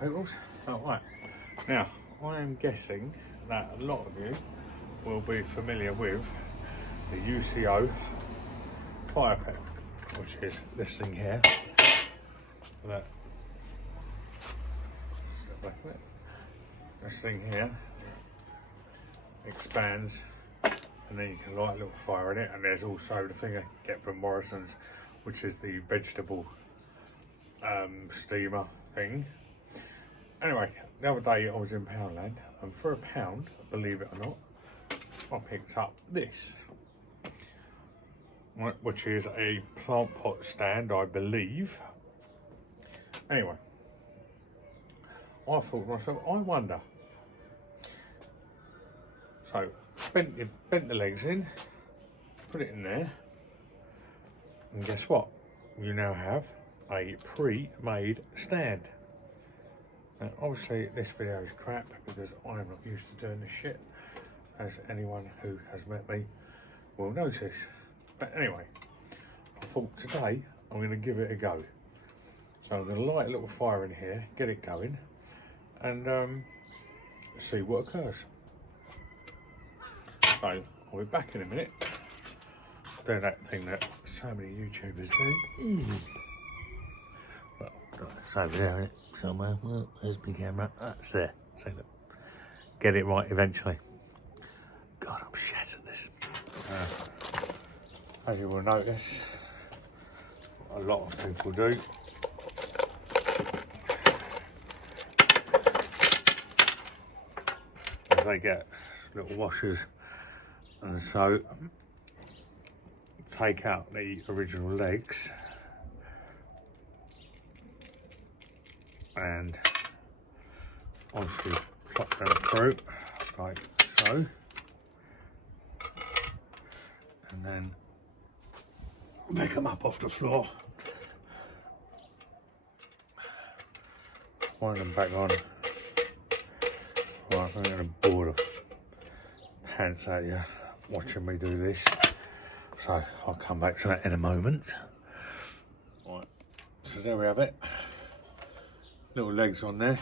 peoples. Right, now I am guessing that a lot of you will be familiar with the UCO Fire Pit, which is this thing here. That step back a bit. This thing here expands, and then you can light a little fire in it. And there's also the thing I get from Morrison's, which is the vegetable steamer thing. Anyway, the other day I was in Poundland, and for £1, believe it or not, I picked up this, which is a plant pot stand, I believe. Anyway, I thought to myself, I wonder. So, bent the legs in, put it in there, and guess what? You now have a pre-made stand. Now, obviously this video is crap because I am not used to doing this shit, as anyone who has met me will notice. But anyway, I thought today I'm going to give it a go. So I'm going to light a little fire in here, get it going, and see what occurs. So I'll be back in a minute. Do that thing that so many YouTubers do. Well, it's over there, isn't it? Somewhere. Well, there's my camera. That's there. So look, get it right eventually. God, I'm shit at this. As you will notice, a lot of people do. They get little washers, and so take out the original legs and obviously plop them through like so, and then pick them up off the floor, wind them back on. Right, I'm going to bore the pants out of you watching me do this, so I'll come back to that in a moment. Right, so there we have it. Little legs on there.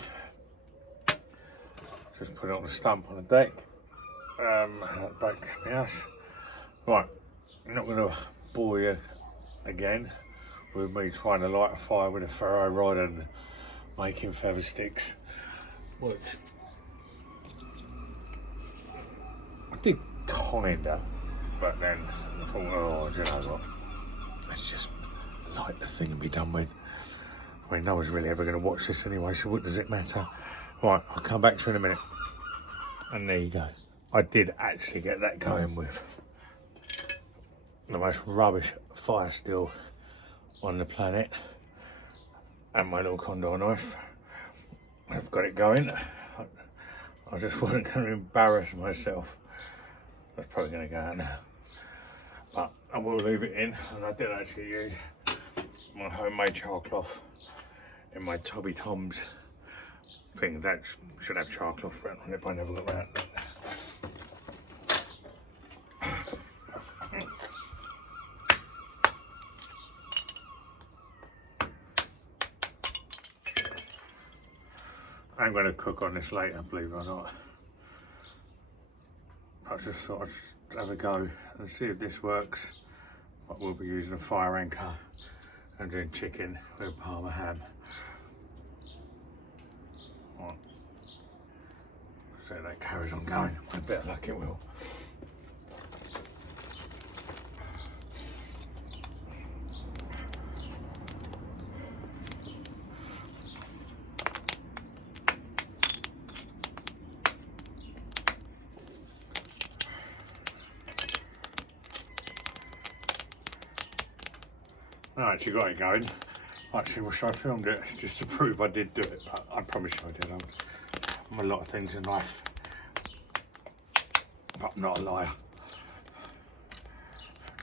Just put it on a stump on the deck. Back to my house. Right, I'm not going to bore you again with me trying to light a fire with a ferro rod and making feather sticks, which I did kinda, but then I thought, oh, do you know what? Let's just light the thing and be done with. I mean, no one's really ever going to watch this anyway, so what does it matter? Right, I'll come back to you in a minute. And there you go. I did actually get that going with the most rubbish fire still on the planet, and my little condor knife. I've got it going. I just wasn't going to embarrass myself. That's probably going to go out now, but I will leave it in. And I did actually use my homemade char cloth in my Tobby Tom's thing. That should have char cloth around on it, but I never got around it. I'm going to cook on this later, believe it or not. I just thought I'd just have a go and see if this works. But we'll be using a fire anchor and doing chicken with parma ham. Right. So that carries on going. With a bit of luck it will. I actually got it going. I actually wish I filmed it just to prove I did do it, but I promise you I did. I'm a lot of things in life, but I'm not a liar.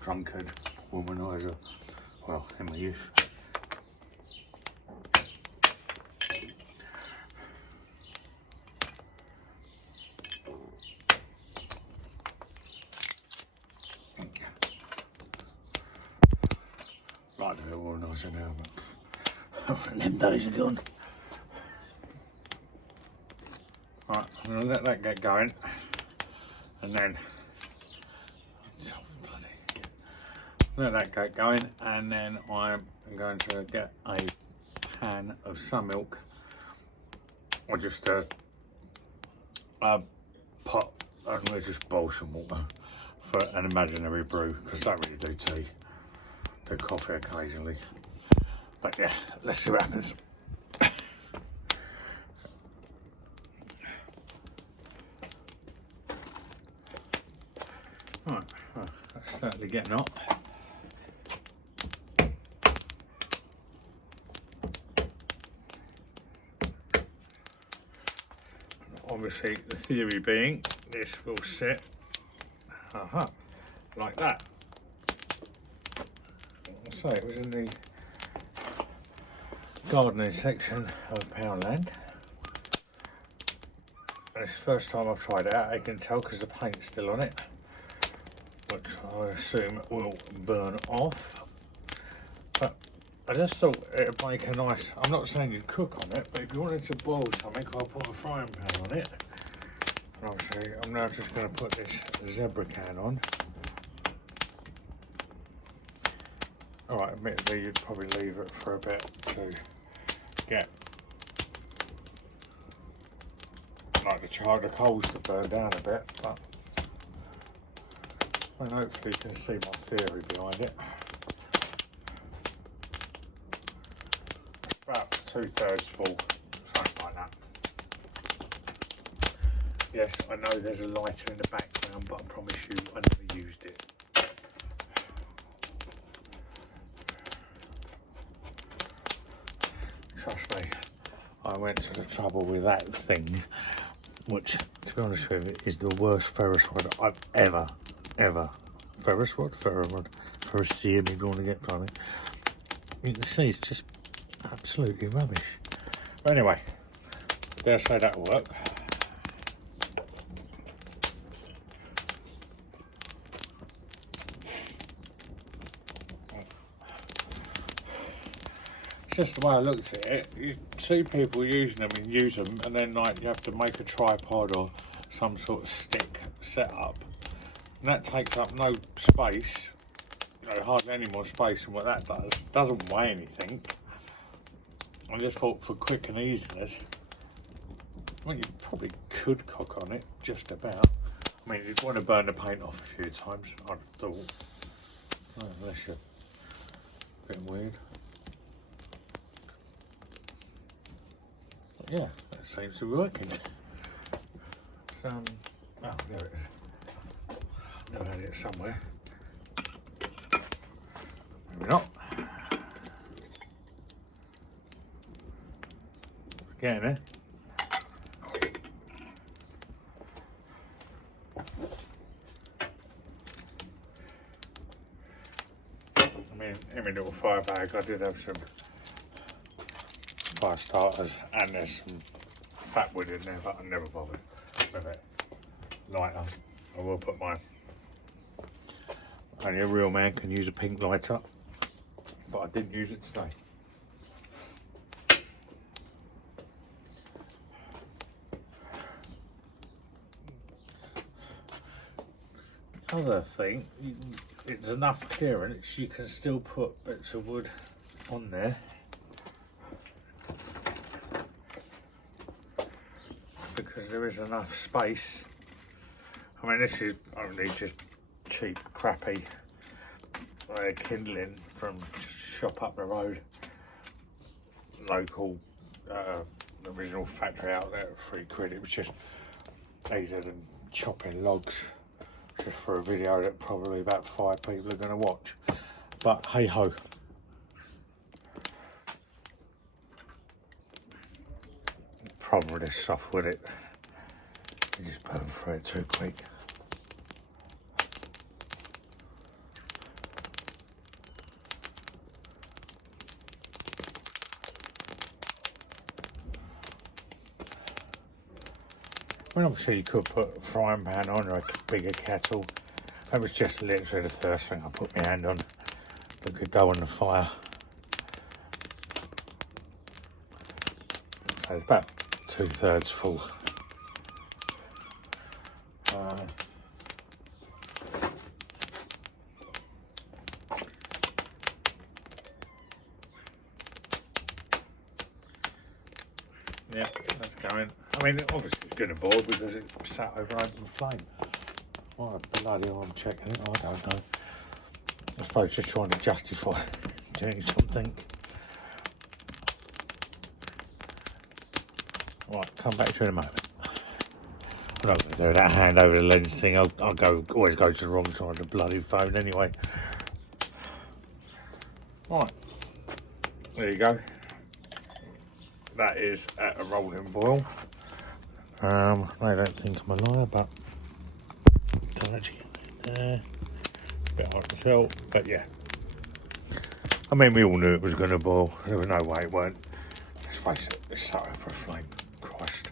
Drunkard, womanizer, well, in my youth. Right, they're all nicer now, but them days are gone. Right, I'm going to let that get going, and then let that get going, and then I'm going to get a pan of some milk, or just a pot, and we'll just boil some water for an imaginary brew, because I don't really do tea, do coffee occasionally. But yeah, let's see what happens. Right, well, that's certainly getting hot. Obviously, the theory being this will sit like that. So it was in the gardening section of Poundland. And it's the first time I've tried it out. I can tell because the paint's still on it, which I assume will burn off. But I just thought it'd make a nice, I'm not saying you'd cook on it, but if you wanted to boil something, I'll put a frying pan on it. And obviously, I'm now just going to put this zebra can on. Alright, admittedly, you'd probably leave it for a bit to get like the coals to burn down a bit, but then hopefully you can see my theory behind it. About 2/3 full, something like that. Yes, I know there's a lighter in the background, but I promise you I never used it. Trust me, I went to the trouble with that thing, which, to be honest with you, is the worst Ferris rod I've ever, Ferris rod, Ferrisium, if you want to get funny. You can see it's just absolutely rubbish. But anyway, dare say that'll work. It's just the way I looked at it. You see people using them and use them, and then like you have to make a tripod or some sort of stick setup, and that takes up no space, you know, hardly any more space than what that does. Doesn't weigh anything. I just thought for quick and easiness, well, you probably could cook on it, just about. I mean, you'd want to burn the paint off a few times, I'd have thought. Oh, unless you're a bit weird. But yeah, that seems to be working. Oh, there it is. I've had it somewhere. Maybe not. Getting it. I mean, in my little fire bag, I did have some fire starters, and there's some fat wood in there, but I never bothered with it. Lighter, I will put mine. Only a real man can use a pink lighter, but I didn't use it today. Other thing, it's enough clearance, you can still put bits of wood on there, because there is enough space. I mean, this is only just cheap, crappy kindling from shop up the road, local original factory outlet at £3. It was just easier than chopping logs. Just for a video that probably about 5 people are going to watch, but hey ho. The problem with this stuff with it, you just burn through it too quick. I mean, obviously you could put a frying pan on or a bigger kettle. That was just literally the first thing I put my hand on that could go on the fire. So it's about 2/3 full. Yeah, that's going. I mean, obviously it's going to boil because it's sat over open flame. Why the bloody hell I'm checking it? I don't know. I suppose just trying to justify doing something. Right, come back to you in a moment. I'm not going to do that hand over the lens thing. I'll always go to the wrong side of the bloody phone anyway. Right, there you go. That is at a rolling boil. I don't think I'm a liar, but don't actually get there. A bit hard to tell, but yeah. I mean, we all knew it was going to boil. There was no way it weren't. Let's face it, it's sat over a flame. Christ.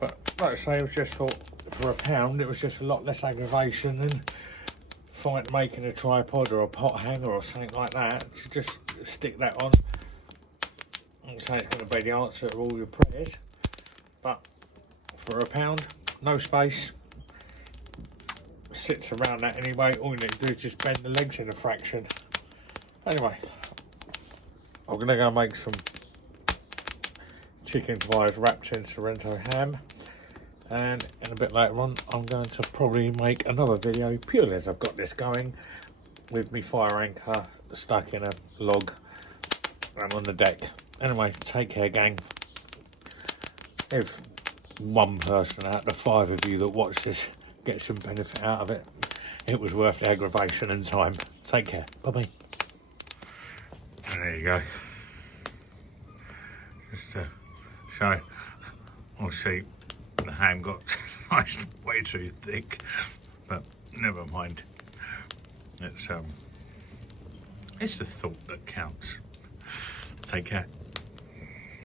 But like I say, it was just thought for £1, it was just a lot less aggravation than making a tripod or a pot hanger or something like that. To just stick that on. I'm saying it's going to be the answer to all your prayers, but for £1, no space, sits around that anyway. All you need to do is just bend the legs in a fraction. Anyway, I'm going to go make some chicken thighs wrapped in Sorrento ham, and in a bit later on I'm going to probably make another video purely as I've got this going with me fire anchor stuck in a log and on the deck. Anyway, take care, gang. If one person out of the 5 of you that watch this gets some benefit out of it, it was worth the aggravation and time. Take care. Bye-bye. And there you go. Just to show, obviously the ham got way too thick, but never mind. It's the thought that counts. Take care.